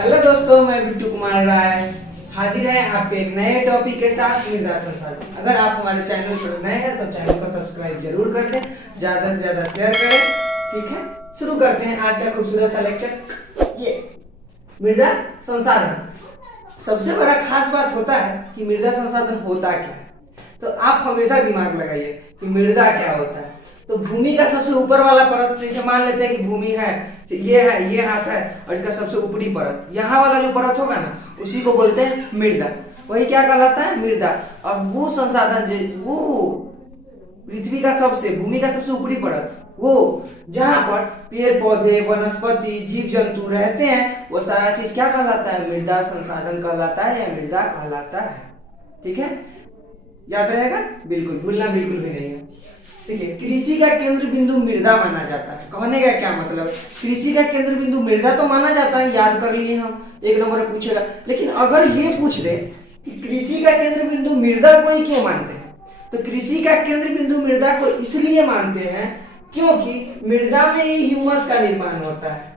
Hello दोस्तों, मैं बिट्टू कुमार राय हाजिर है आपके एक नए टॉपिक के साथ मृदा संसाधन। अगर आप हमारे चैनल पर नए हैं तो चैनल को सब्सक्राइब जरूर कर दें, ज्यादा से ज्यादा शेयर करें। ठीक है, शुरू करते हैं आज का खूबसूरत सा लेक्चर। ये मृदा संसाधन सबसे बड़ा खास बात होता है कि मृदा संसाधन होता क्या है। तो आप हमेशा दिमाग लगाइए कि मृदा क्या होता है। तो भूमि का सबसे ऊपर वाला परत, जैसे मान लेते हैं कि भूमि है, ये हाथ है और इसका सबसे ऊपरी परत, यहाँ वाला जो परत होगा ना, उसी को बोलते हैं मृदा। वही क्या कहलाता है? मृदा। और वो संसाधन वो पृथ्वी का भूमि का सबसे ऊपरी परत, वो जहाँ पर पेड़ पौधे, वनस्पति, जीव जंतु रहते हैं, वो सारा चीज क्या कहलाता है? मृदा संसाधन कहलाता है या मृदा कहलाता है। ठीक है, याद रहेगा, बिल्कुल भूलना बिल्कुल भी नहीं है। ठीक है, कृषि का केंद्र बिंदु मृदा माना जाता है। कहने का क्या मतलब है? कृषि का केंद्र बिंदु मृदा तो माना जाता है, याद कर लिए हम, एक नंबर में पूछेगा। लेकिन अगर ये पूछ ले कि कृषि का केंद्र बिंदु मृदा को ही क्यों मानते हैं, तो कृषि का केंद्र बिंदु मृदा को इसलिए मानते हैं क्योंकि मृदा में ही ह्यूमस का निर्माण होता है,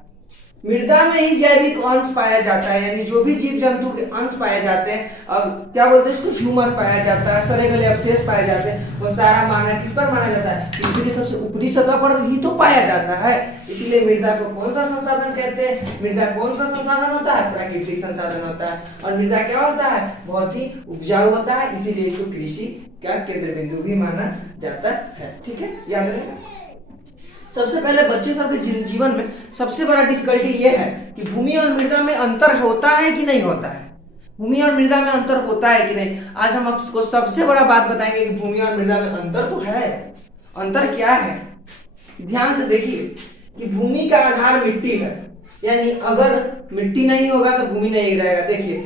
मृदा में ही जैविक अंश पाया जाता है, यानी जो भी जीव जंतु के अंश पाए जाते हैं, अब क्या बोलते हैं उसको, ह्यूमस पाया जाता है, सड़े गले अवशेष पाए जाते हैं, वो सारा माना किस पर माना जाता है? पृथ्वी की सबसे ऊपरी सतह पर ही तो पाया जाता है। इसीलिए मृदा को कौन सा संसाधन कहते हैं? मृदा कौन सा संसाधन होता है? प्राकृतिक संसाधन होता है। और मृदा क्या होता है? बहुत ही उपजाऊ होता है, इसीलिए इसको कृषि का केंद्र बिंदु भी माना जाता है। ठीक है, याद रखेगा। सबसे पहले बच्चे सबके जीवन में सबसे बड़ा डिफिकल्टी ये है कि भूमि और मृदा में अंतर होता है कि नहीं होता है। भूमि और मृदा में अंतर होता है कि नहीं, आज हम आपको सबसे बड़ा बात बताएंगे कि भूमि और मृदा में अंतर तो है। अंतर क्या है? ध्यान से देखिए कि भूमि का आधार मिट्टी है, यानी अगर मिट्टी नहीं होगा तो भूमि नहीं रहेगा। देखिए,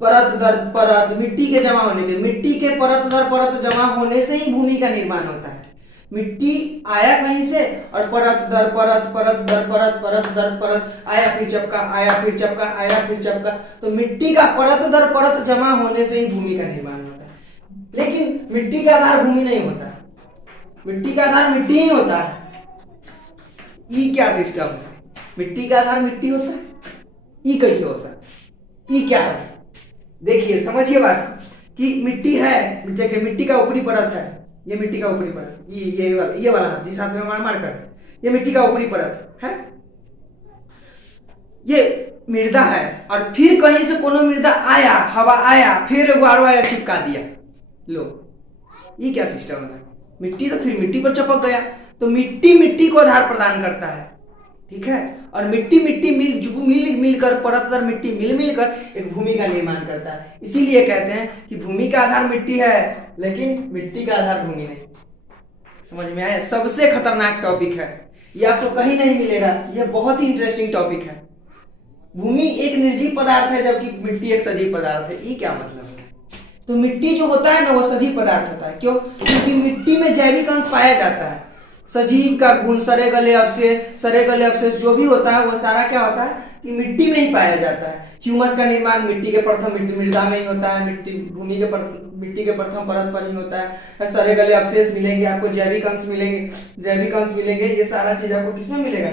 परत दर परत मिट्टी के जमा होने के, मिट्टी के परत दर परत जमा होने से ही भूमि का निर्माण होता है। मिट्टी आया कहीं से और परत दर परत, परत दर परत, परत दर परत, आया फिर चपका, आया फिर चपका, आया फिर चपका, तो मिट्टी का परत दर परत जमा होने से ही भूमि का निर्माण होता है। लेकिन मिट्टी का आधार भूमि नहीं होता है, मिट्टी का आधार मिट्टी ही होता है। ये क्या सिस्टम है? मिट्टी का आधार मिट्टी होता है, ये कैसे हो सकता है? ये क्या है? देखिए, समझिए बात कि मिट्टी है, देखिए मिट्टी का ऊपरी परत है, ये मिट्टी का ऊपरी परत, ये वाला जिस हाथ में मार कर, ये मिट्टी का ऊपरी परत है, ये मृदा है। और फिर कहीं से कोनो मृदा आया, हवा आया, फिर गारो आया, चिपका दिया। लो, ये क्या सिस्टम है? मिट्टी तो फिर मिट्टी पर चिपक गया, तो मिट्टी को आधार प्रदान करता है। ठीक है, और मिट्टी मिलकर परत दर मिट्टी मिलकर एक भूमि का निर्माण करता है। इसीलिए कहते हैं कि भूमि का आधार मिट्टी है, लेकिन मिट्टी का आधार भूमि नहीं। समझ में आया? सबसे खतरनाक टॉपिक है, ये आपको कहीं नहीं मिलेगा, यह बहुत ही इंटरेस्टिंग टॉपिक है। भूमि एक निर्जीव पदार्थ है जबकि मिट्टी एक सजीव पदार्थ है। ये क्या मतलब है? तो मिट्टी जो होता है ना, वो सजीव पदार्थ होता है। क्यों? क्योंकि मिट्टी में जैविक अंश पाया जाता है, सजीव का गुण, सड़े गले अवशेष जो भी होता है वो सारा क्या होता है कि मिट्टी में ही पाया जाता है। ह्यूमस का निर्माण मिट्टी के प्रथम मृदा में ही होता है, मिट्टी के प्रथम परत पर ही होता है। सड़े गले अवशेष मिलेंगे आपको, जैविक अंश मिलेंगे, ये सारा चीज आपको किसमें मिलेगा?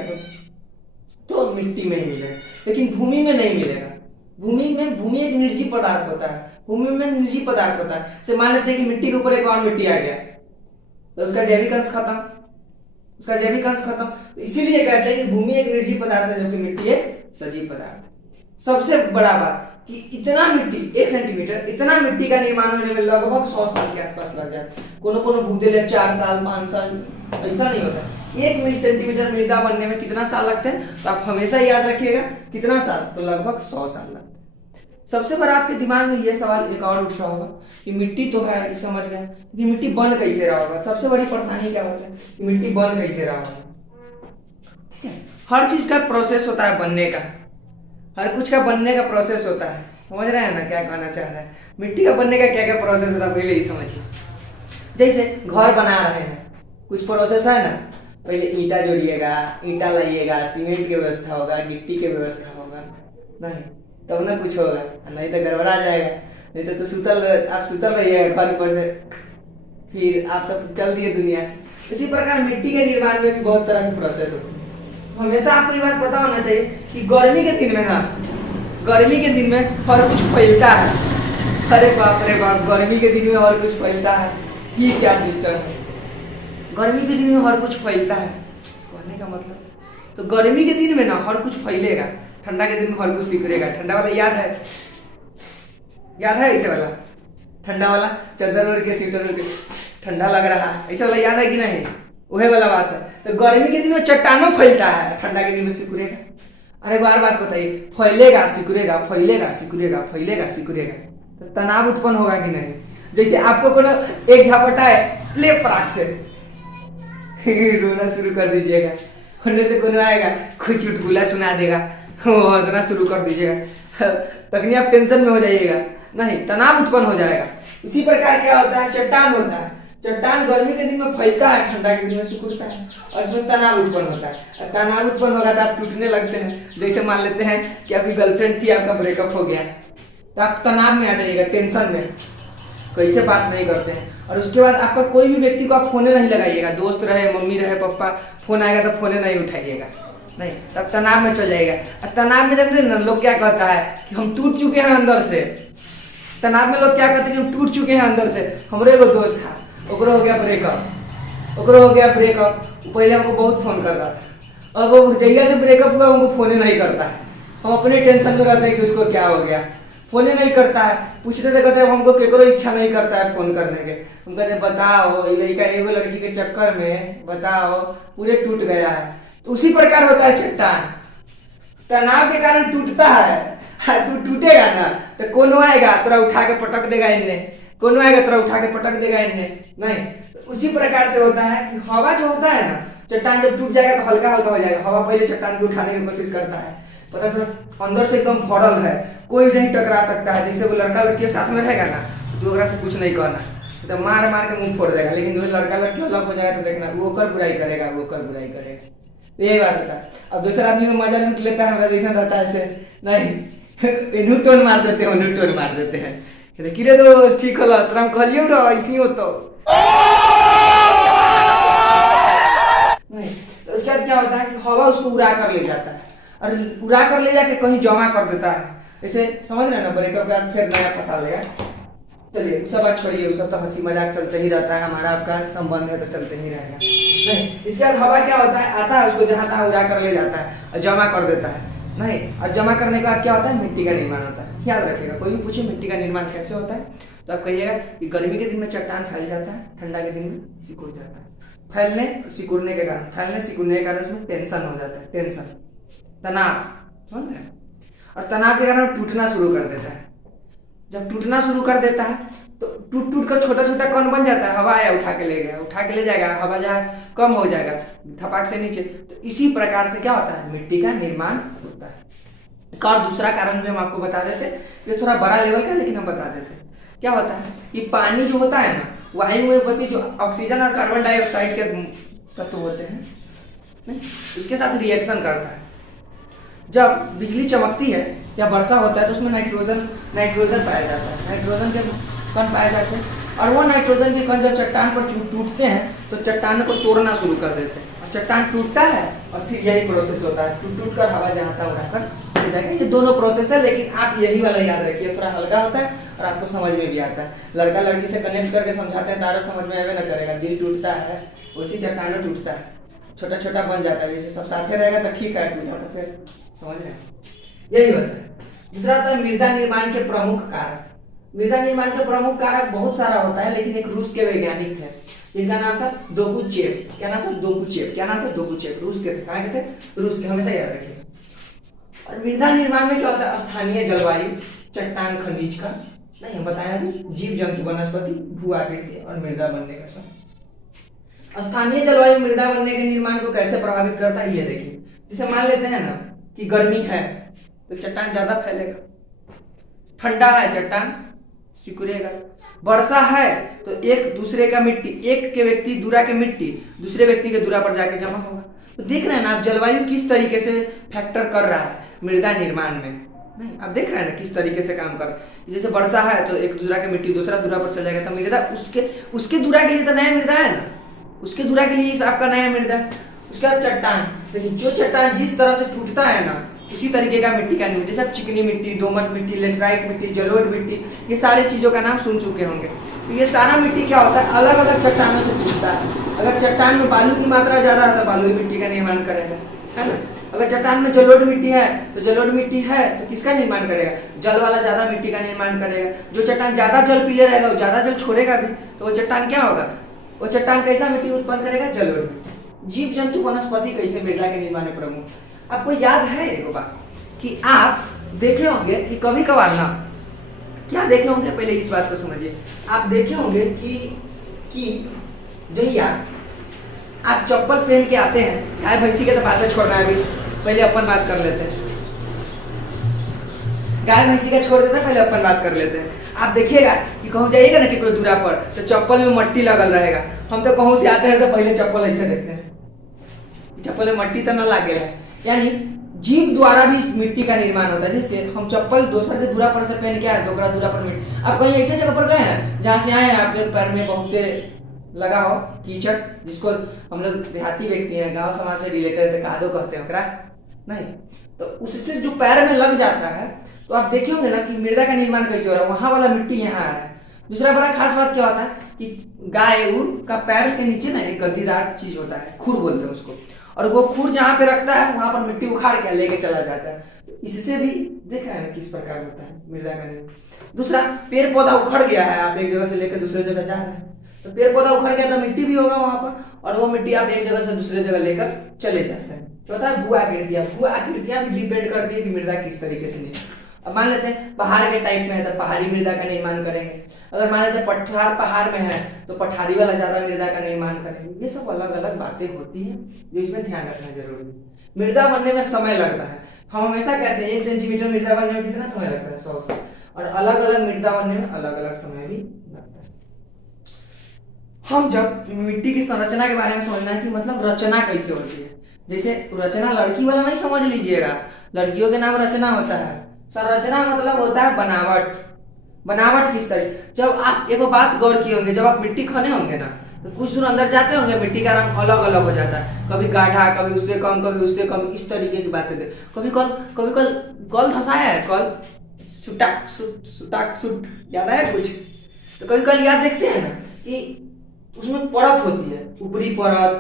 तो मिट्टी में ही मिलेगा, लेकिन भूमि में नहीं मिलेगा। भूमि एक निर्जीव पदार्थ होता है, भूमि में निर्जीव पदार्थ होता है। से मान लेते हैं कि मिट्टी के ऊपर एक और मिट्टी आ गया, तो उसका जैविक अंश खत्म, तो इसीलिए कहते हैं कि भूमि एक निर्जीव पदार्थ है जबकि मिट्टी एक सजीव पदार्थ है। सबसे बड़ा बात कि इतना मिट्टी, 1 सेंटीमीटर इतना मिट्टी का निर्माण होने में लगभग 100 साल के आसपास लग जाता है। कोनो भूदेले 4 साल 5 साल, ऐसा नहीं होता। 1 सेंटीमीटर मृदा बनने में कितना साल लगते हैं? तो आप हमेशा याद रखिएगा, कितना साल? तो लगभग 100 साल लगते हैं। सबसे बड़ा आपके दिमाग में यह सवाल एक और उठ रहा होगा कि मिट्टी तो है, ये समझ गए, कि मिट्टी बन कैसे रहा होगा? सबसे बड़ी परेशानी क्या होता है कि मिट्टी बन कैसे रहा होगा? ठीक है, हर चीज का प्रोसेस होता है बनने का, हर कुछ का बनने का प्रोसेस होता है। समझ रहे हैं ना क्या कहना चाह रहे हैं? मिट्टी का बनने का क्या क्या प्रोसेस होता है पहले ही समझिए। जैसे घर बना रहे हैं, कुछ प्रोसेस है ना, पहले ईंटा जोड़िएगा, ईंटा लाइएगा, सीमेंट की व्यवस्था होगा, गिट्टी की व्यवस्था होगा, नहीं तब ना कुछ होगा, नहीं तो गड़बड़ा जाएगा। नहीं तो आप सुतल रहिएगा घर पर से, फिर आप तो चल दिए दुनिया से। इसी प्रकार मिट्टी के निर्माण में भी बहुत तरह के प्रोसेस होते हैं। हमेशा आपको ये बात पता होना चाहिए कि गर्मी के दिन में ना गर्मी के दिन में और कुछ फैलता है। अरे बाप रे बाप, गर्मी के दिन में और कुछ फैलता है, ये क्या सिस्टम है? गर्मी के दिन में और कुछ फैलता है कहने का मतलब, तो गर्मी के दिन में ना हर कुछ फैलेगा, ठंडा के दिन में हर कुछ सिकुड़ेगा। ठंडा वाला याद है? याद है ऐसे वाला ठंडा वाला, चादर ओढ़ के स्वेटर ओढ़ के ठंडा लग रहा है, ऐसा वाला याद है कि नहीं? वही वाला बात है। तो गर्मी के दिन में चट्टानों फैलता है, ठंडा के दिन में सिकुड़ेगा। अरे बार बात बताइए, फैलेगा सिकुड़ेगा, फैलेगा सिकुड़ेगा, फैलेगा सिकुड़ेगा, तो तनाव उत्पन्न होगा कि नहीं? जैसे आपको कोनो एक झपटा है ले पराक से रोना शुरू कर दीजिएगा, होने से कोनो आएगा कोई चुटकुला सुना देगा, हंसना शुरू कर दीजिएगा, तखनी आप टेंशन में हो जाइएगा, नहीं, तनाव उत्पन्न हो जाएगा। इसी प्रकार क्या होता है, चट्टान होता है। चट्टान गर्मी के दिन में फैलता है, ठंडा के दिन में सिकुड़ता है, और इसमें तनाव उत्पन्न होता है। तनाव उत्पन्न होगा तो आप टूटने लगते हैं। जैसे मान लेते हैं कि आपकी गर्लफ्रेंड थी, आपका ब्रेकअप हो गया, तो आप तनाव में आ जाइएगा, टेंशन में, कैसे बात नहीं करते हैं। और उसके बाद आपका कोई भी व्यक्ति को आप फोने नहीं लगाइएगा, दोस्त रहे, मम्मी रहे, पापा, फोन आएगा तो फोने नहीं उठाइएगा, नहीं, तब तनाव में चल जाएगा। और तनाव में जानते हैं ना लोग क्या कहता है कि हम टूट चुके हैं अंदर से। तनाव में लोग क्या कहते हैं कि हम टूट चुके हैं अंदर से। हमारे एगो दोस्त था, ओकरो हो गया ब्रेकअप, पहले हमको बहुत फोन करता था, अब वो जगह से ब्रेकअप हुआ हमको फोने नहीं करता है। हम अपने टेंशन में रहते हैं कि उसको क्या हो गया, फोने नहीं करता है। पूछते थे, कहते हमको केकरो इच्छा नहीं करता है फोन करने के। हम कहते बताओ, लड़का एगो लड़की के चक्कर में बताओ पूरे टूट गया है। तो उसी प्रकार होता है चट्टान, तनाव के कारण टूटता है। तू टूटेगा ना तो कौन आएगा तोरा उठा के पटक देगा इनने, कौन आएगा तोरा उठा के पटक देगा इनने, नहीं। तो उसी प्रकार से होता है कि हवा जो होता है ना, चट्टान जब टूट जाएगा तो हल्का हल्का हो जाएगा। हवा पहले चट्टान को उठाने की कोशिश करता है, पता चला अंदर से एकदम भरल है, कोई नहीं टकरा सकता है। जैसे वो लड़का लड़की के साथ में रहेगा ना तो ओकरा से कुछ नहीं कहना, तो मार मार के मुंह फोड़ देगा। लेकिन जो लड़का लड़की अलग हो जाएगा तो देखना वो ओकर बुराई करेगा, वो ओकर बुराई करेगा। यही बात होता है। अब दूसरा आदमी को मजा लूट लेता है, हमारा जैसा रहता है ऐसे नहीं, इन्हू टोन मार देते हैं, उन्हू टोन मार देते हैं, किरे तो ठीक होला तोरा हम कहलियो रो ऐसी हो तो नहीं। तो उसके बाद क्या होता है कि हवा उसको उड़ा कर ले जाता है, और उड़ा कर ले जाके कहीं जमा कर देता है। जैसे समझ रहे हैं ना, ब्रेकअप के बाद फिर नया फंसा लेगा। चलिए सब बात छोड़िए, वो सब तो हंसी मजाक चलते ही रहता है, हमारा आपका संबंध है तो चलते ही रहेगा, नहीं। इसके बाद हवा क्या होता है, आता है उसको जहां तहां उड़ा कर ले जाता है और जमा कर देता है, नहीं। और जमा करने के बाद क्या होता है, मिट्टी का निर्माण होता है। याद रखिएगा, कोई भी पूछे मिट्टी का निर्माण कैसे होता है तो आप कहिएगा कि गर्मी के दिन में चट्टान फैल जाता है, ठंडा के दिन में सिकुड़ जाता है। फैलने सिकुड़ने के कारण, फैलने सिकुड़ने के कारण उसमें टेंशन हो जाता है, टेंशन, तनाव, समझ रहे हैं। और तनाव के कारण टूटना शुरू कर देता है। जब टूटना शुरू कर देता है तो टूट टूट कर छोटा छोटा कण बन जाता है। हवा आया उठा के ले गया, उठा के ले जाएगा, हवा जहाँ कम हो जाएगा थपाक से नीचे। तो इसी प्रकार से क्या होता है, मिट्टी का निर्माण होता है। एक और दूसरा कारण भी हम आपको बता देते, ये थोड़ा बड़ा लेवल का, लेकिन हम बता देते। क्या होता है, ये पानी जो होता है ना, वायु में बचे जो ऑक्सीजन और कार्बन डाइऑक्साइड के तत्व होते हैं, नहीं, उसके साथ रिएक्शन करता है। जब बिजली चमकती है या वर्षा होता है तो उसमें नाइट्रोजन पाया जाता है, नाइट्रोजन के कण पाए जाते हैं। और वो नाइट्रोजन के कण जब चट्टान पर टूटते हैं तो चट्टान को तोड़ना शुरू कर देते हैं, और चट्टान टूटता है, और फिर यही प्रोसेस होता है, टूट टूट कर हवा जहाँ तक उड़ाकर ले जाएगा। ये दोनों प्रोसेस है, लेकिन आप यही वाला याद रखिए, थोड़ा हल्का होता है और आपको समझ में भी आता है। लड़का लड़की से कनेक्ट करके समझाते हैं, तारा समझ में आवे ना करेगा। दिल टूटता है उसी चट्टान में टूटता है, छोटा छोटा बन जाता है। जैसे सब साथे रहेगा तो ठीक है, टूटा तो फिर समझ रहे हैं, यही होता है। दूसरा होता है मृदा निर्माण के प्रमुख कारक। मृदा निर्माण का प्रमुख कारक बहुत सारा होता है, लेकिन एक रूस के वैज्ञानिक थे जिनका नाम था दोगुचेव। क्या नाम था, दोगुचेव। क्या नाम था, दोगुचेव। रूस के थे, कहाँ के थे, रूस के, हमेशा याद रखिए। और मृदा निर्माण में क्या होता है, स्थानीय जलवायु, चट्टान खनिज का, नहीं हम बताया अभी, जीव जंतु, वनस्पति, भू आकृति और मृदा बनने का समय। स्थानीय जलवायु मृदा बनने के निर्माण को कैसे प्रभावित करता है, ये देखिए। जैसे मान लेते हैं ना कि गर्मी है तो चट्टान ज्यादा फैलेगा, ठंडा है चट्टान सिकुड़ेगा, वर्षा है तो एक दूसरे का मिट्टी, एक के व्यक्ति दूरा के मिट्टी दूसरे व्यक्ति के दूरा पर जाके जमा होगा। तो देख रहे हैं ना आप, जलवायु किस तरीके से फैक्टर कर रहा है मृदा निर्माण में, नहीं आप देख रहे हैं ना किस तरीके से काम कर। जैसे वर्षा है तो एक दूसरा के मिट्टी दूसरा दूरा पर चल जाएगा, तो मृदा उसके दूरा के लिए तो नया मृदा है ना, उसके दूरा के लिए आपका नया मृदा। उसके बाद चट्टान, देखिए जो चट्टान जिस तरह से टूटता है ना उसी तरीके का मिट्टी का नाम, जैसे आप चिकनी मिट्टी, दोमट मिट्टी, लेटराइट मिट्टी, जलोढ़ मिट्टी, ये सारी चीज़ों का नाम सुन चुके होंगे। तो ये सारा मिट्टी क्या होता है, अलग अलग चट्टानों से टूटता है। अगर चट्टान में बालू की मात्रा ज़्यादा है तो बालू मिट्टी का निर्माण करेगा, है ना। अगर चट्टान में जलोढ़ मिट्टी है तो जलोढ़ मिट्टी है तो किसका निर्माण करेगा, जल वाला ज़्यादा मिट्टी का निर्माण करेगा। जो चट्टान ज़्यादा जल पी ले रहेगा वो ज़्यादा जल छोड़ेगा भी, तो वो चट्टान क्या होगा, वो चट्टान कैसा मिट्टी उत्पन्न करेगा, जलोढ़ मिट्टी। जीव जंतु वनस्पति कैसे मृदा के निर्माण में प्रमुख। आपको याद है एक बात कि आप देखे होंगे कि कभी कभार ना, क्या देखे होंगे, पहले इस बात को समझिए। आप देखे होंगे कि जहिया आप चप्पल पहन के आते हैं, गाय भैंसी के तो बातें छोड़ना है, अभी पहले अपन बात कर लेते हैं। गाय भैंसी का छोड़ देते हैं, पहले अपन बात कर लेते हैं। आप देखिएगा कि कहूँ जाइएगा ना कि कोई दूरा पर, तो चप्पल में मट्टी लगल रहेगा। हम तो कहूँ से आते हैं तो पहले चप्पल ऐसे देखते हैं, चप्पल में मट्टी तो न लागे है। यानी जीव द्वारा भी मिट्टी का निर्माण होता है। जैसे हम चप्पल दूसरे के दूरा पर से पहन के आए, दूसरा दूरा पर मिट्टी। आप कहीं ऐसे जगह पर गए हैं जहाँ से आए हैं, आपके पैर में बहुत लगा हो कीचड़, जिसको हम लोग देहाती व्यक्ति हैं, गांव समाज से रिलेटेड कादो कहते हैं ओकरा, नहीं तो उससे जो पैर में लग जाता है, तो आप देखे होंगे ना कि मृदा का निर्माण कैसे हो रहा है, वहां वाला मिट्टी यहाँ आ रहा है। दूसरा बड़ा खास बात क्या होता है कि गाय का पैर के नीचे ना एक गद्दीदार चीज होता है, खुर बोलते हैं उसको, और वो खुर जहाँ पे रखता है वहां पर मिट्टी उखाड़ के लेके चला जाता है। तो इससे भी देख रहे हैं ना किस प्रकार होता है मृदा का निर्माण। दूसरा, पेड़ पौधा उखड़ गया है, आप एक जगह से लेकर दूसरे जगह जा रहे हैं, तो पेड़ पौधा उखड़ गया तो मिट्टी भी होगा वहां पर, और वो मिट्टी आप एक जगह से दूसरे जगह लेकर चले जाते हैं। चौथा, भू आकृतियां। भू आकृतियां भी डिपेंड करती है कि मृदा किस तरीके से निर्माण। अब मान लेते हैं पहाड़ के टाइप में है तो पहाड़ी मृदा का निर्माण करेंगे। अगर मान लेते हैं पठार पहाड़ में है तो पठारी वाला ज्यादा मृदा का निर्माण करेंगे। ये सब अलग अलग बातें होती हैं जो इसमें ध्यान रखना जरूरी है। मृदा बनने में समय लगता है। हम हमेशा कहते हैं 1 सेंटीमीटर मृदा बनने में कितना समय लगता है, 100 साल। और अलग अलग मृदा बनने में अलग अलग समय भी लगता है। हम जब मिट्टी की संरचना के बारे में समझना है कि मतलब रचना कैसे होती है, जैसे रचना लड़की वाला नहीं समझ लीजिएगा, लड़कियों के नाम रचना होता है। संरचना मतलब होता है बनावट। बनावट किस तरह, जब आप एक बात गौर किए होंगे, जब आप मिट्टी खने होंगे ना तो कुछ दूर अंदर जाते होंगे, मिट्टी का रंग अलग अलग हो जाता है, कभी गाढ़ा, कभी उससे कम, कभी उससे कम, इस तरीके की बातें। कभी कल धसाया है, कल सुटाक सुट याद है कुछ, तो कभी कल याद देखते हैं ना कि उसमें परत होती है, ऊपरी परत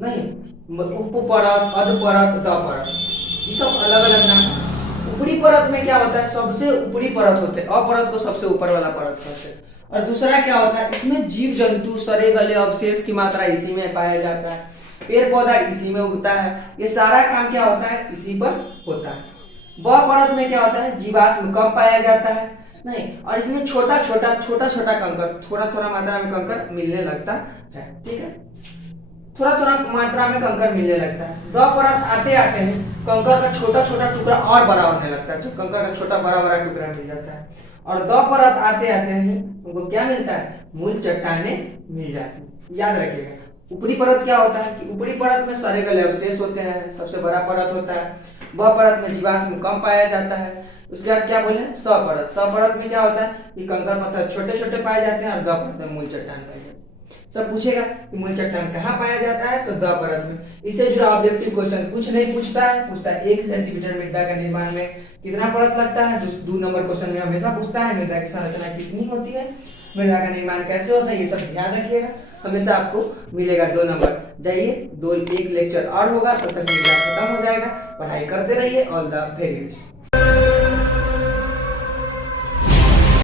नहीं, उप परत, अध परत, द परत, ये सब अलग अलग नाम। ऊपरी परत में क्या होता है, सबसे ऊपरी परत होते हैं, अपरत को सबसे ऊपर वाला परत कहते हैं। और दूसरा क्या होता है, इसमें जीव जंतु, सड़े गले अवशेष की मात्रा इसी में पाया जाता है, पेड़ पौधा इसी में उगता है। ये सारा काम क्या होता है, इसी पर होता है। ब परत में क्या होता है, जीवाश्म कम पाया जाता है नहीं, और इसमें छोटा छोटा कंकर, थोड़ा थोड़ा मात्रा में कंकर मिलने लगता है, ठीक है, थोड़ा थोड़ा मात्रा में कंकर मिलने लगता है। द परत आते आते हैं कंकर का छोटा छोटा टुकड़ा और बड़ा होने लगता है, जो कंकर का छोटा बड़ा टुकड़ा मिल जाता है। और द परत आते आते हैं उनको क्या मिलता है, मूल चट्टानें मिल जाती है। याद रखिएगा, ऊपरी परत क्या होता है कि ऊपरी परत में सड़े गले अवशेष होते हैं, सबसे बड़ा परत होता है। ब परत में जीवाश्म कम पाया जाता है। उसके बाद क्या बोले, स परत। स परत में क्या होता है कि कंकर पत्थर छोटे छोटे पाए जाते हैं, और द परत में मूल चट्टान पाए जाते हैं। सब पूछेगा कि मूल चट्टान कहाँ पाया जाता है, तो द परत में। इससे जुड़ा ऑब्जेक्टिव क्वेश्चन कुछ नहीं पूछता है, 1 सेंटीमीटर मृदा का निर्माण में कितना परत लगता है। 2 नंबर क्वेश्चन में हमेशा पूछता है मृदा की संरचना कितनी होती है, मृदा का निर्माण कैसे होता है, ये सब ध्यान रखिएगा। हमेशा आपको मिलेगा 2 नंबर। जाइए 1 लेक्चर और होगा, तब तक मृदा खत्म हो जाएगा। पढ़ाई करते रहिए। All the very best.